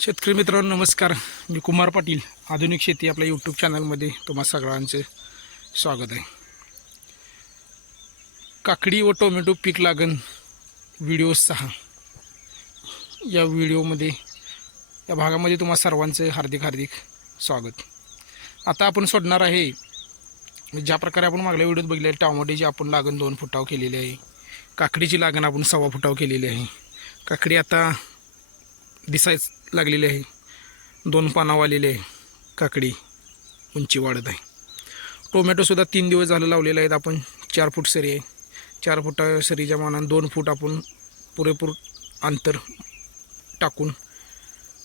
शेतकरी मित्रांनो नमस्कार. मी कुमार पाटील. आधुनिक शेती आपल्या यूट्यूब चॅनलमध्ये तुम्हा सगळ्यांचे स्वागत आहे. काकडी व टोमॅटो पीक लागण व्हिडिओ 6 या व्हिडिओमध्ये या भागामध्ये तुम्हा सर्वांचे हार्दिक स्वागत. आता आपण सोडणार आहे ज्या प्रकारे आपण मागल्या व्हिडिओत बघितले टोमॅटोची आपण लागण 2 फुटावर केलेली आहे. काकडीची लागण आपण 1.25 फुटावर केलेली आहे. काकडी आता दिसायच लागलेली आहे. 2 पानावर आलेले आहे. काकडी उंची वाढत आहे. टोमॅटोसुद्धा 3 दिवस झालं लावलेले आहेत. आपण 4 फूट सरी आहे. 4 फुटा सरीच्या मानानं 2 फूट आपण पुरेपूर अंतर टाकून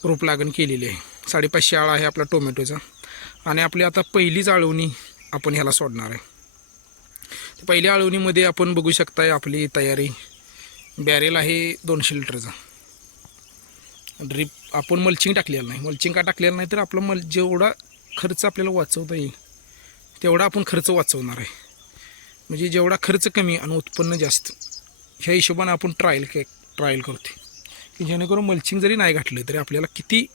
रोप लागण केलेली आहे. 550 आळा आहे आपला टोमॅटोचा. आणि आपली आता पहिलीच आळवणी आपण ह्याला सोडणार आहे. पहिल्या आळवणीमध्ये आपण बघू शकताय आपली तयारी. बॅरेल आहे 200 लिटरचा. ड्रीप आपण मल्चिंग टाकलेलं नाही. मल्चिंग का टाकलेलं नाही तर आपला जेवढा खर्च आपल्याला वाचवता येईल तेवढा आपण खर्च वाचवणार आहे. म्हणजे जेवढा खर्च कमी आणि उत्पन्न जास्त ह्या हिशोबाने आपण ट्रायल करते की जेणेकरून मल्चिंग जरी नाही घातलं तरी आपल्याला किती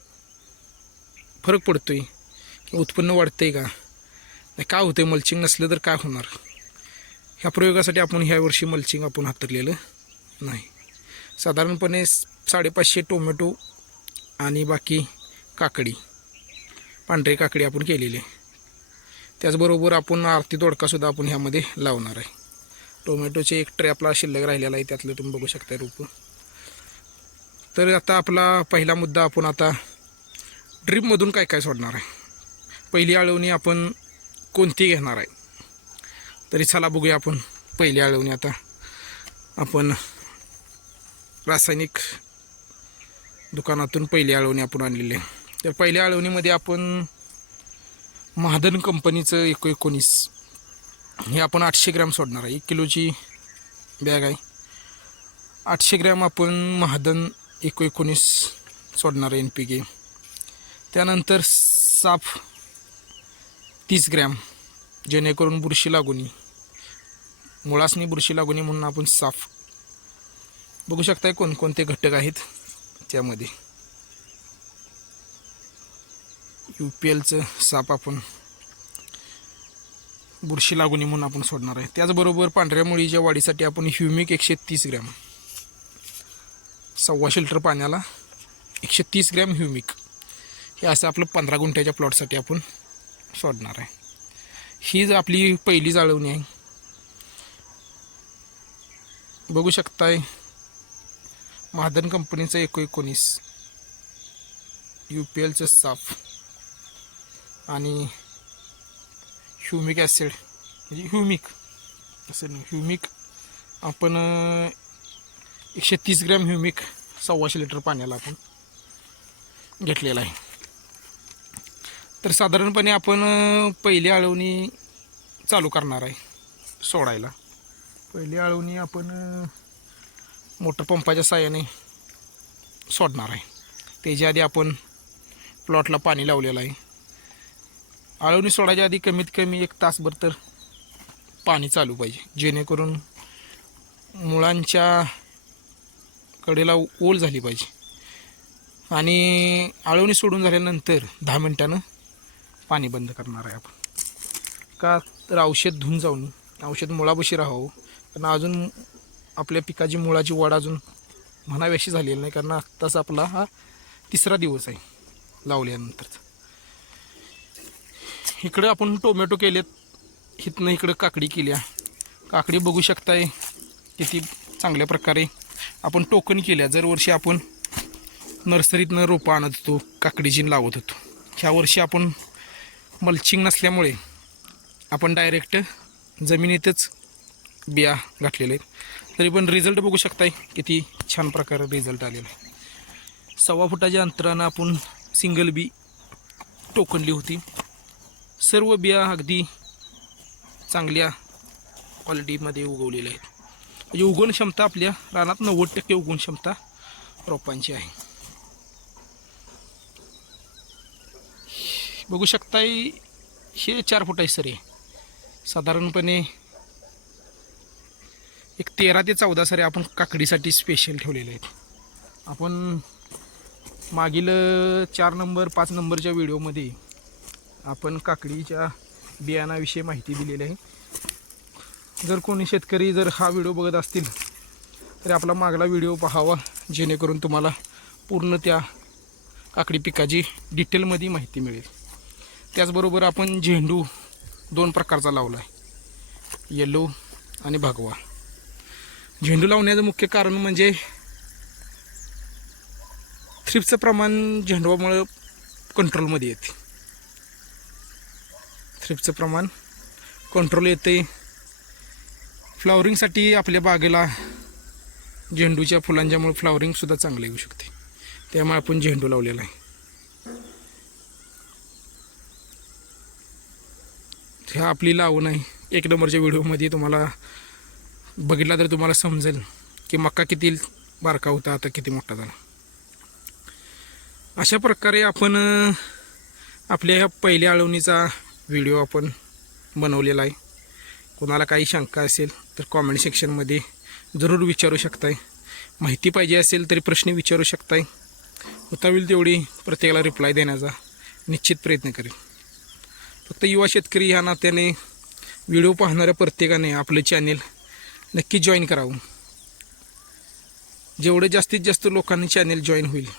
फरक पडतो आहे की उत्पन्न वाढतं आहे का नाही, काय होतं आहे मल्चिंग नसलं तर काय होणार. ह्या प्रयोगासाठी आपण ह्या वर्षी मल्चिंग आपण हाताळलेलं नाही. साधारणपणे 550 टोमॅटो आणि बाकी काकडी पांढरी काकडी आपण केलेली आहे. त्याचबरोबर आपण आरती दोडकासुद्धा आपण ह्यामध्ये लावणार आहे. टोमॅटोचे एक ट्रे आपला शिल्लक राहिलेला आहे. त्यातलं तुम्ही बघू शकता रोपं. तर आता आपला पहिला मुद्दा आपण आता ड्रीपमधून काय काय सोडणार आहे. पहिली आळवणी आपण कोणती घेणार आहे तरी चला बघूया. आपण पहिली आळवणी आता आपण रासायनिक दुकानातून पहिली आळवणी आपण आणलेली आहे. तर पहिल्या आळवणीमध्ये आपण महादन कंपनीचं 19 हे आपण 800 ग्रॅम सोडणार आहे. 1 किलोची बॅग आहे. 800 ग्रॅम आपण महादन 19 सोडणार आहे NPK. त्यानंतर साफ 30 ग्रॅम जेणेकरून बुरशी लागूनी मुळासनी बुरशी लागूनी म्हणून आपण साफ बघू शकताय कोणकोणते घटक आहेत त्यामध्ये. UPLचं साप आपण बुरशी लागूनी म्हणून आपण सोडणार आहे. त्याचबरोबर पांढऱ्या मुळीच्या वाढीसाठी आपण ह्युमिक 130 ग्रॅम 1.25 लिटर पाण्याला 130 ग्रॅम ह्युमिक हे असं आपलं 15 गुंठ्याच्या प्लॉटसाठी आपण सोडणार आहे. ही आपली पहिली आळवणी आहे. बघू शकताय महादन कंपनीचं 19 UPLचं साफ आणि ह्युमिक ॲसिड म्हणजे ह्युमिक असं नाही ह्युमिक आपण 130 ग्रॅम ह्युमिक 1.25 लिटर पाण्याला आपण घेतलेला आहे. तर साधारणपणे आपण पहिली आळवणी चालू करणार आहे सोडायला. पहिली आळवणी आपण मोटर पंपाच्या साहाय्याने सोडणार आहे. त्याच्या आधी आपण प्लॉटला पाणी लावलेलं आहे. आळवणी सोडायच्या आधी कमीत कमी 1 तासभर तर पाणी चालू पाहिजे जेणेकरून मुळांच्या कडेला ओल झाली पाहिजे. आणि आळवणी सोडून झाल्यानंतर 10 मिनिटानं पाणी बंद करणार आहे आपण. का तर औषध धुवून जाऊन औषध मुळाबशी राहावं. कारण अजून आपल्या पिकाची मुळाची वाढ अजून म्हणावी अशी झालेली नाही. कारण आत्ताच आपला हा 3रा दिवस आहे लावल्यानंतरचा. इकडं आपण टोमॅटो केलेत. इथनं इकडं काकडी केल्या. काकडी बघू शकताय किती चांगल्या प्रकारे आपण टोकन केल्या. दरवर्षी आपण नर्सरीतनं रोपं आणत होतो काकडीची लावत होतो. ह्या वर्षी आपण मल्चिंग नसल्यामुळे आपण डायरेक्ट जमिनीतच बिया घातलेल्या आहेत. तरी पण रिझल्ट बघू शकताय किती छान प्रकारे रिझल्ट आलेला आहे. 1.25 फुटाच्या अंतरानं आपण सिंगल बी टोकनली होती. सर्व बिया अगदी चांगल्या क्वालिटीमध्ये उगवलेल्या आहेत. म्हणजे उगवण क्षमता आपल्या रानात 90% उगवण क्षमता रोपांची आहे. बघू शकताय हे 4 फुटाची सरी आहे. साधारणपणे एक 13 ते 14 सरी आपण काकडीसाठी स्पेशल ठेवलेले आहेत. आपण मागील 4 नंबर 5 नंबरच्या व्हिडिओमध्ये आपण काकडीच्या बियाणाविषयी माहिती दिलेली आहे. जर कोणी शेतकरी जर हा व्हिडिओ बघत असतील तर आपला मागला व्हिडिओ पाहावा, जेणेकरून तुम्हाला पूर्ण त्या काकडी पिकाची डिटेलमध्ये माहिती मिळेल. त्याचबरोबर आपण झेंडू 2 प्रकारचा लावला आहे, येलो आणि भगवा. झेंडू लावण्याचं मुख्य कारण म्हणजे थ्रिप्सचं प्रमाण झेंडूमुळे कंट्रोलमध्ये येते. थ्रिप्सचं प्रमाण कंट्रोल येते. फ्लॉवरिंगसाठी आपल्या बागेला झेंडूच्या फुलांच्यामुळे फ्लॉवरिंगसुद्धा चांगलं येऊ शकते. त्यामुळे आपण झेंडू लावलेला आहे. ह्या आपली लावण आहे. 1 नंबरच्या व्हिडिओमध्ये तुम्हाला बघितला तर तुम्हाला समजेल की मका किती बारका होता, आता किती मोठा झाला. अशा प्रकारे आपण आपल्या ह्या पहिल्या आळवणीचा व्हिडिओ आपण बनवलेला आहे. कोणाला काही शंका असेल तर कॉमेंट सेक्शनमध्ये जरूर विचारू शकताय. माहिती पाहिजे असेल तरी प्रश्न विचारू शकताय. होता होईल तेवढी प्रत्येकाला रिप्लाय देण्याचा निश्चित प्रयत्न करेल. फक्त युवा शेतकरी ह्या नात्याने व्हिडिओ पाहणाऱ्या प्रत्येकाने आपलं चॅनेल नक्की जॉईन करावं. जेवढे जास्तीत जास्त लोकांनी चॅनेल जॉईन होईल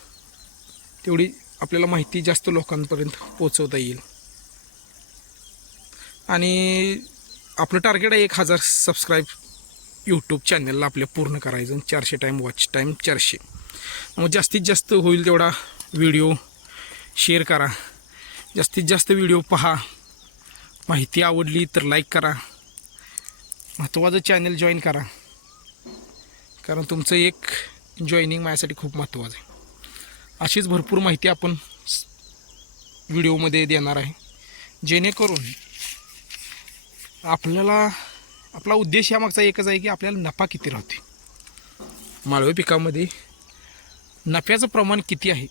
तेवढी आपल्याला माहिती जास्त लोकांपर्यंत पोहोचवता येईल. आणि आपलं टार्गेट आहे 1000 सबस्क्राईब यूट्यूब चॅनलला आपल्या पूर्ण करायचं. 400 टाईम वॉच टाईम 400. मग जास्तीत जास्त होईल तेवढा व्हिडिओ शेअर करा, जास्तीत जास्त व्हिडिओ पहा. माहिती आवडली तर लाईक करा. महत्त्वाचं चॅनल जॉईन करा, कारण तुमचं एक जॉईनिंग माझ्यासाठी खूप महत्त्वाचं आहे. अशीच भरपूर माहिती आपण व्हिडिओमध्ये देणार आहे, जेणेकरून आपला उद्देश यामागचा एकच आहे की आपल्याला नफा किती राहते. माळवे पिकामध्ये नफ्याचं प्रमाण किती आहे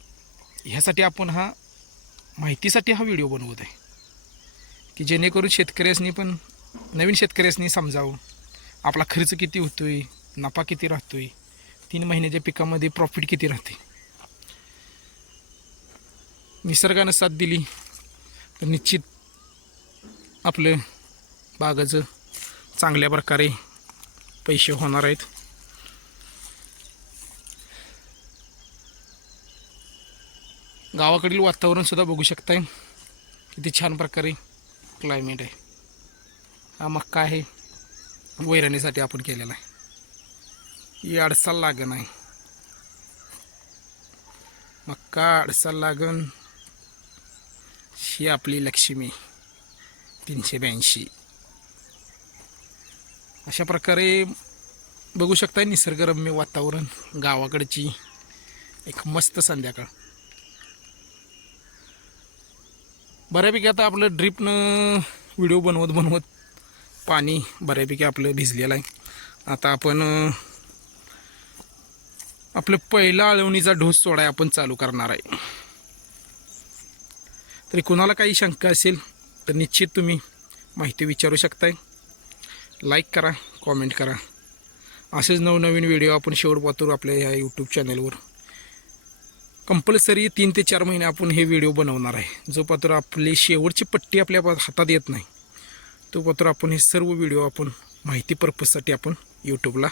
ह्यासाठी आपण माहितीसाठी हा व्हिडिओ बनवत आहे, की जेणेकरून शेतकऱ्यांनी पण नवीन शेतकऱ्यांनी समजावं आपला खर्च किती होतो आहे, नफा किती राहतो आहे, 3 महिन्याच्या पिकामध्ये प्रॉफिट किती राहते. निसर्गानं साथ दिली तर निश्चित आपलं बागाचं चांगल्या प्रकारे पैसे होणार आहेत. गावाकडील वातावरणसुद्धा बघू शकताय किती छान प्रकारे क्लायमेट आहे. हा मक्का आहे, वैरणीसाठी आपण केलेला आहे. ही अडसाल लागण आहे, मक्का अडसाल लागण. ही आपली लक्ष्मी 382. अशा प्रकारे बघू शकताय निसर्गरम्य वातावरण, गावाकडची एक मस्त संध्याकाळ. बऱ्यापैकी आता आपलं ड्रिपनं व्हिडिओ बनवत पाणी बऱ्यापैकी आपलं भिजलेलं आहे. आता आपण आपलं पहिला आळवणीचा ढोस सोडाय आपण चालू करणार आहे. तरी कोणाला काही शंका असेल तर निश्चित तुम्ही माहिती विचारू शकताय. लाईक करा, कॉमेंट करा. असेच नवनवीन व्हिडिओ आपण शेवटपातूर आपल्या ह्या यूट्यूब चॅनलवर कंपल्सरी 3 ते 4 महिने आपण हे व्हिडिओ बनवणार आहे. जो पात्र आपली शेवटची पट्टी आपल्या हातात येत नाही तो पात्र आपण हे सर्व व्हिडिओ आपण माहिती पर्पजसाठी आपण यूट्यूबला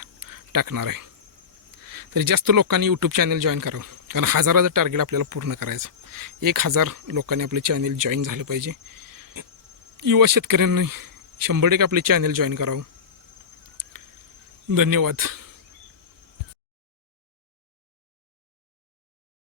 टाकणार आहे. तरी जास्त लोकांनी यूट्यूब चॅनल जॉईन करावं, कारण 1000चं टार्गेट आपल्याला पूर्ण करायचं. 1000 लोकांनी आपले चॅनल जॉईन झालं पाहिजे. युवा शेतकऱ्यांनी 100% आपले चॅनल जॉईन करावं. धन्यवाद.